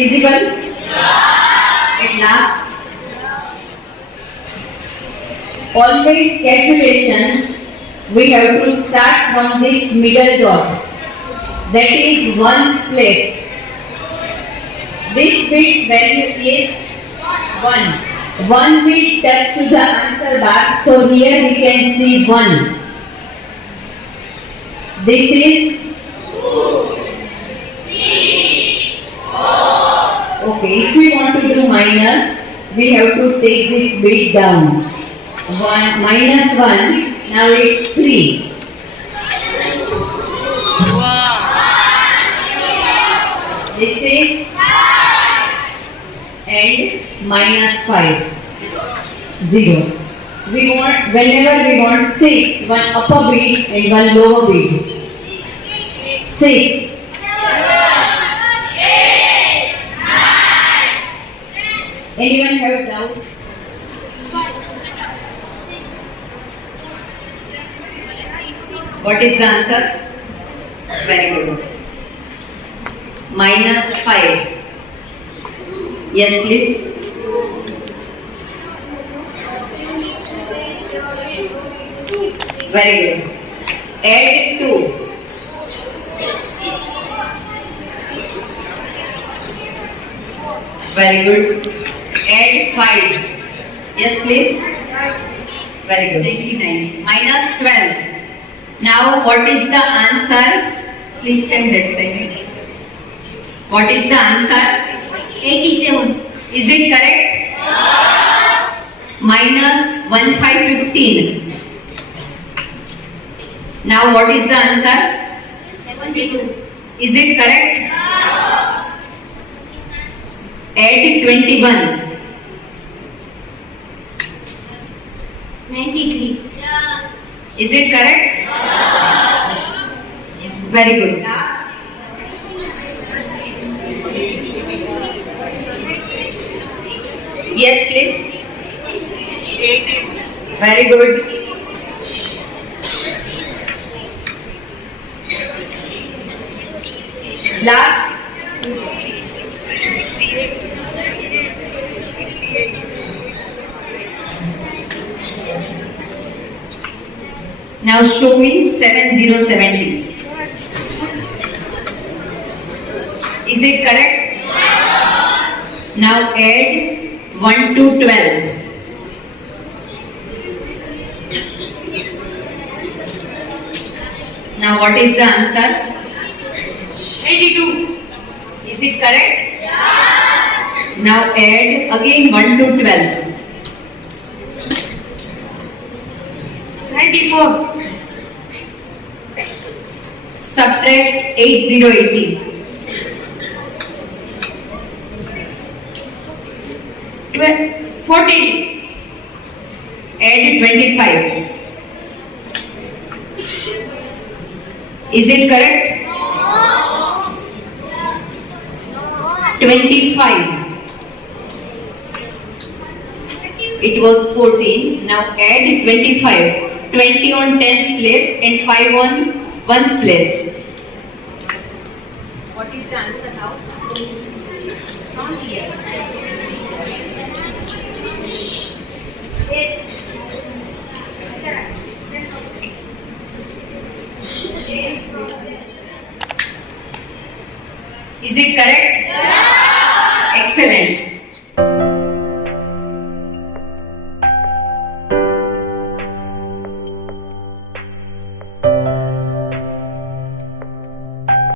visible? At last. Always calculations, we have to start from this middle dot. That is ones place. This bit's value is 1. 1 bit touch to the answer box, so here we can see 1. This is 2, 3, 4. Okay, if we want to do minus, we have to take this bit down. 1 minus 1, now it's 3. This is and minus 5, 0. We want, whenever we want 6, one upper bit and one lower bit. 6, 7, 8, 9. anyone have doubt? What is the answer? Very good. Minus 5. Yes, please. Very good. Add 2. Very good. Add 5. Yes, please. Very good. 99. Minus 12. Now, what is the answer? Please stand that side. What is the answer? 87. Is it correct? Minus 1515. Now what is the answer? 72. Is it correct? Add 21. 93. Is it correct? Very good. Yes, please. Very good. Last. Now show me 7070. Is it correct? Now add 1 to 12. Now what is the answer? 82. Is it correct? Now add again 1 to 12. 94. Subtract 8080. 14. Add 25. Is it correct? 25. It was 14. Now add 25. 20 on 10's place and 5 on 1's place. What is the answer now? Not here. Is it correct? Excellent.